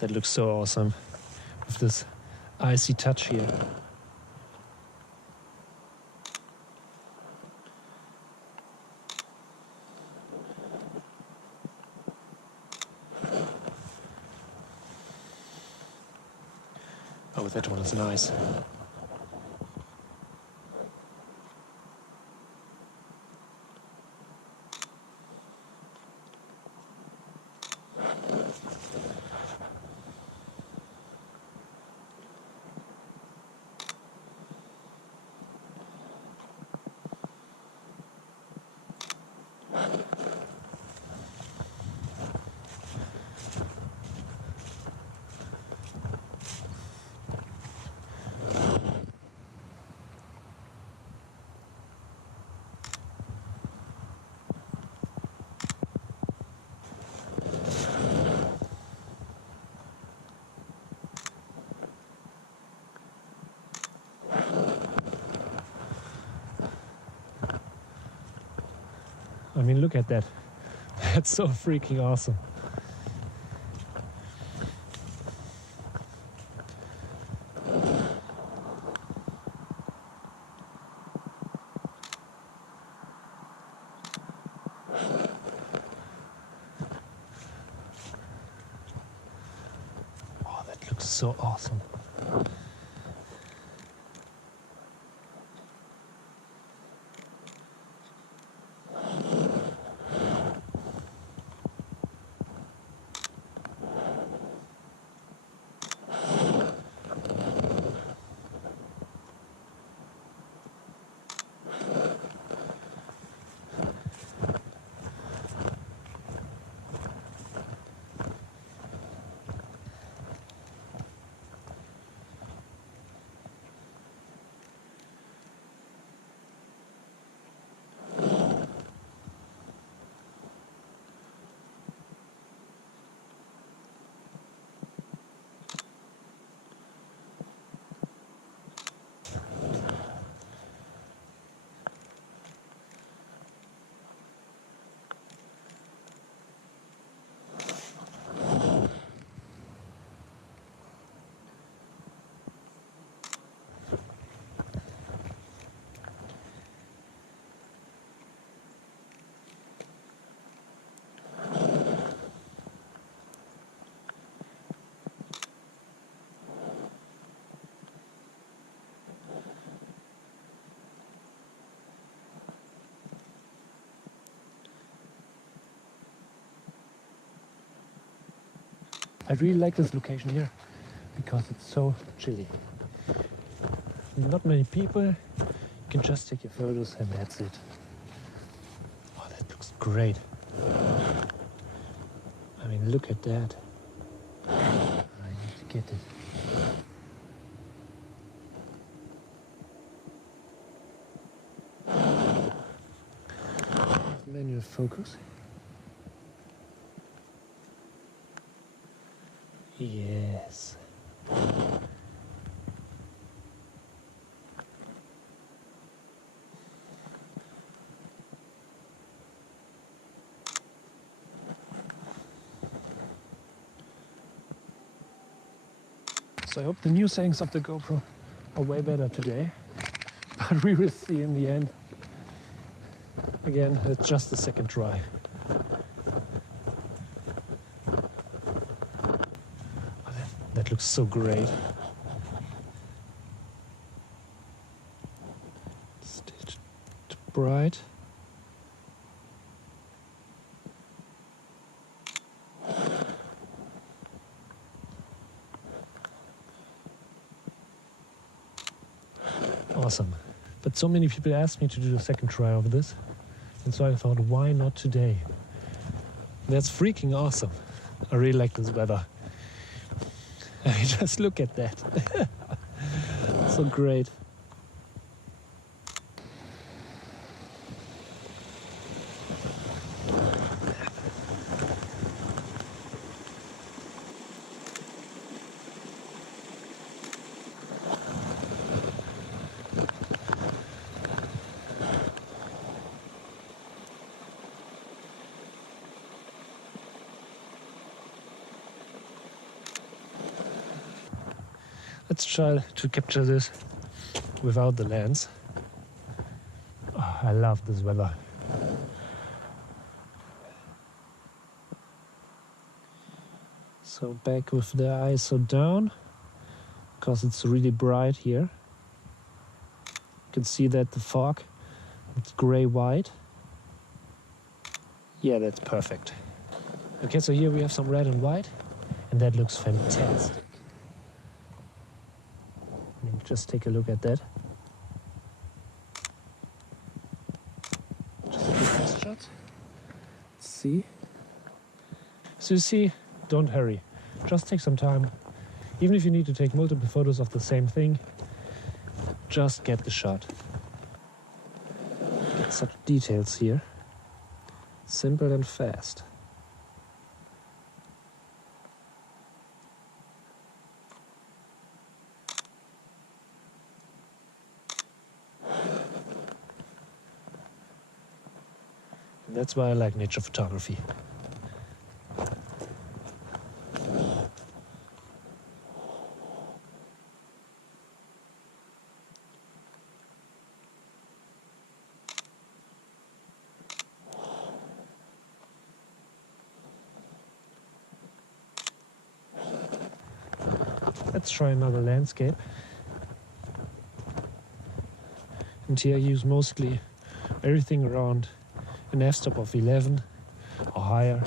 That looks so awesome with this icy touch here. Oh, that one is nice. I mean, look at that. That's so freaking awesome. Oh, that looks so awesome. I really like this location here because it's so chilly. Not many people, you can just take your photos and that's it. Oh, that looks great. I mean, look at that. I need to get it. Manual focus. Yes. So I hope the new settings of the GoPro are way better today, but we will see in the end. Again, it's just the second try. That looks so great. Stitched bright. Awesome. But so many people asked me to do a second try of this, and so I thought, why not today? That's freaking awesome. I really like this weather. Just look at that. So great. Let's try to capture this without the lens. Oh, I love this weather. So back with the ISO down, because it's really bright here. You can see that the fog, it's gray-white. Yeah, that's perfect. Okay, so here we have some red and white, and that looks fantastic. Just take a look at that. Just a quick test shot. Let's see. So you see, don't hurry. Just take some time. Even if you need to take multiple photos of the same thing, just get the shot. Get such details here. Simple and fast. And that's why I like nature photography. Let's try another landscape. And here I use mostly everything around an f-stop of 11 or higher,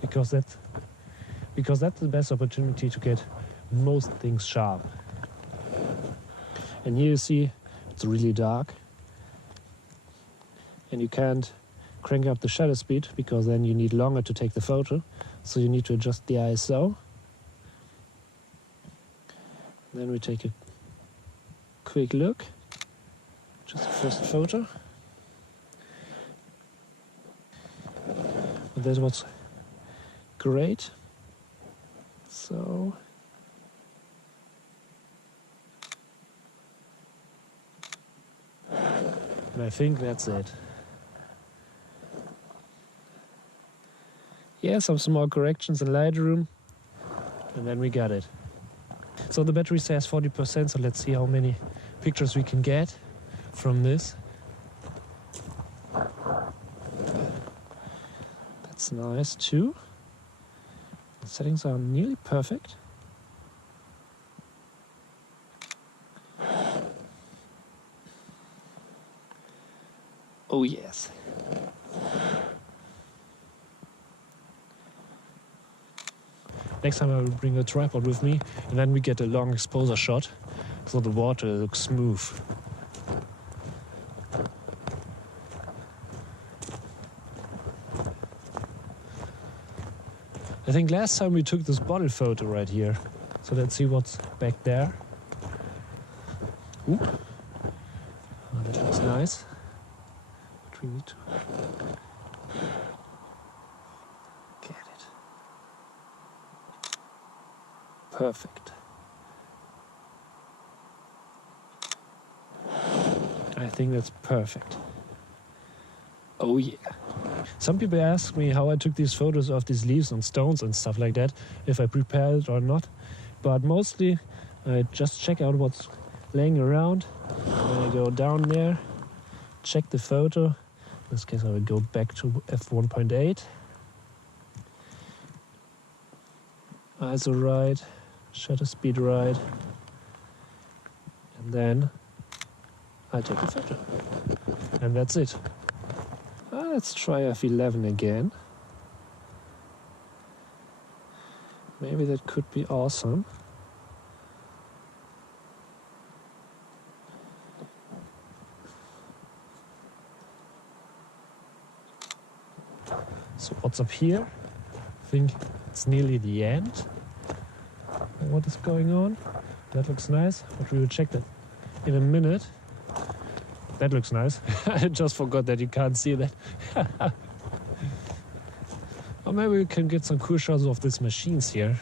because that's the best opportunity to get most things sharp. And here you see it's really dark, and you can't crank up the shutter speed because then you need longer to take the photo, so you need to adjust the ISO. Then we take a quick look, just the first photo. And that was great. So and I think that's it. Yeah, some small corrections in Lightroom, and then we got it. So the battery says 40%, so let's see how many pictures we can get from this. That's nice too. The settings are nearly perfect. Oh yes. Next time I will bring a tripod with me, and then we get a long exposure shot, so the water looks smooth. I think last time we took this bottle photo right here. So let's see what's back there. Ooh. Oh, that looks nice. But we need to get it. Perfect. I think that's perfect. Oh yeah. Some people ask me how I took these photos of these leaves and stones and stuff like that, if I prepared it or not. But mostly I just check out what's laying around. Then I go down there, check the photo. In this case I will go back to f1.8. ISO right, shutter speed right. And then I take a photo. And that's it. Let's try f11 again. Maybe that could be awesome. So what's up here? I think it's nearly the end. What is going on? That looks nice, but we will check that in a minute. That looks nice. I just forgot that you can't see that. Or maybe we can get some cool shots of these machines here.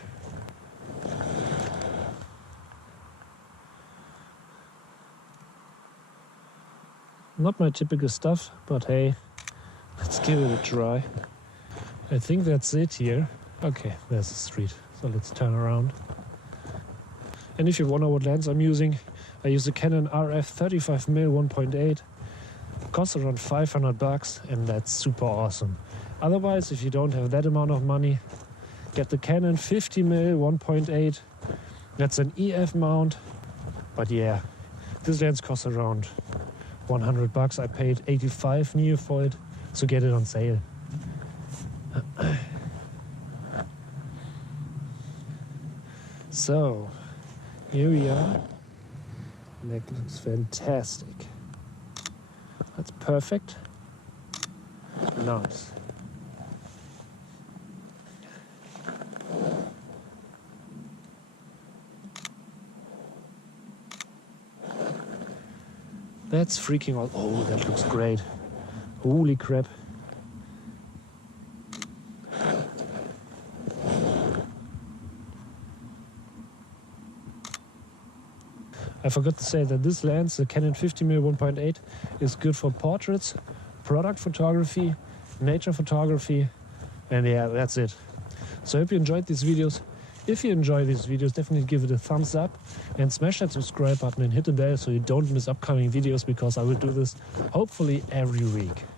Not my typical stuff, but hey, let's give it a try. I think that's it here. Okay, there's the street. So let's turn around. And if you wonder what lens I'm using, I use the Canon RF 35mm 1.8. Costs around 500 bucks, and that's super awesome. Otherwise, if you don't have that amount of money, get the Canon 50mm 1.8. That's an EF mount, but yeah, this lens costs around 100 bucks. I paid 85 new for it, so get it on sale. So, here we are. That looks fantastic. That's perfect. Nice. That's freaking awesome. Oh, that looks great. Holy crap. I forgot to say that this lens, the Canon 50mm 1.8, is good for portraits, product photography, nature photography, and yeah, that's it. So I hope you enjoyed these videos. If you enjoy these videos, definitely give it a thumbs up and smash that subscribe button and hit the bell so you don't miss upcoming videos, because I will do this hopefully every week.